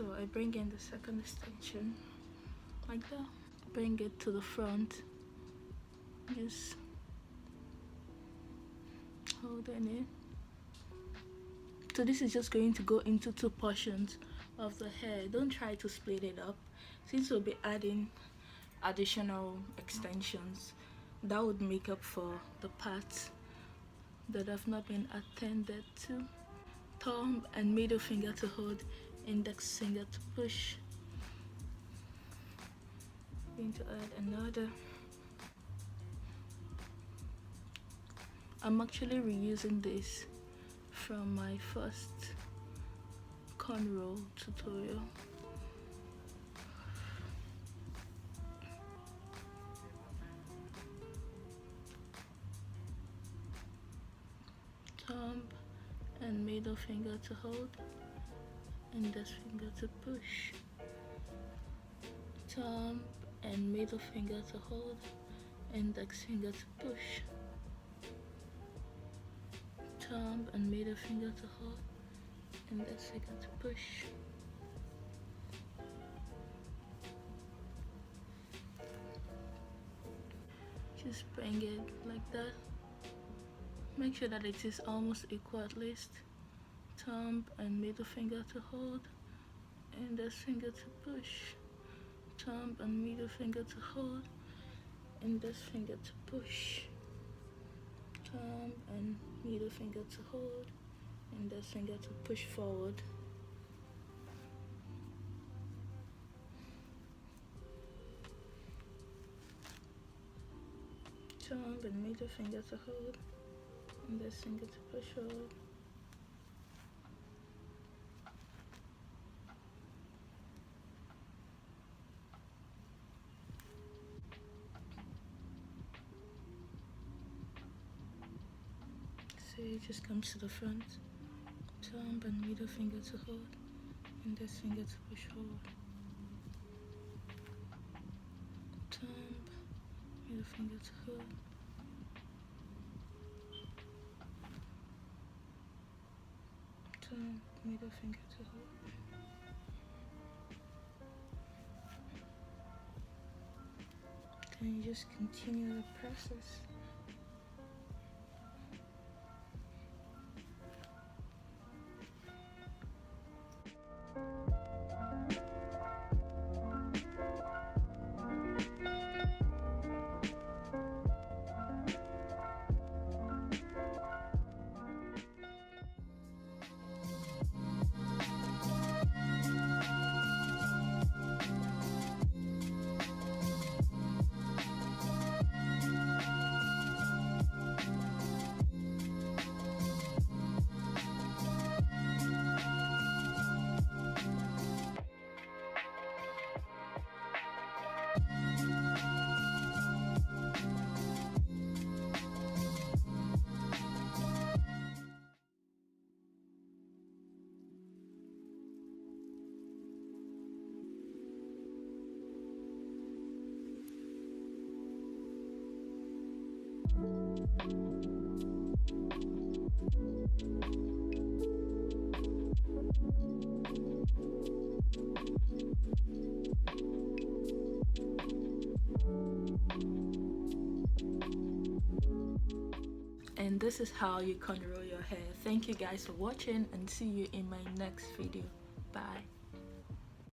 So I bring in the second extension like that, bring it to the front, just holding it. So this is just going to go into two portions of the hair. Don't try to split it up, since we'll be adding additional extensions that would make up for the parts that have not been attended to. Thumb and middle finger to hold, index finger to push. Going to add another. I'm actually reusing this from my first cornrow tutorial. Thumb and middle finger to hold, index finger to push. Thumb and middle finger to hold, index finger to push. Thumb and middle finger to hold, index finger to push. Just bring it like that. Make sure that it is almost equal at least. Thumb and middle finger to hold, index finger to push. Thumb and middle finger to hold, index finger to push. Thumb and middle finger to hold, index finger to push forward. Thumb and middle finger to hold, index finger to push forward. So it just comes to the front. Thumb and middle finger to hold, index finger to push forward. Thumb, middle finger to hold. Thumb, middle finger to hold. Then you just continue the process. And this is how you cornrow your hair. Thank you guys for watching, and see you in my next video. Bye.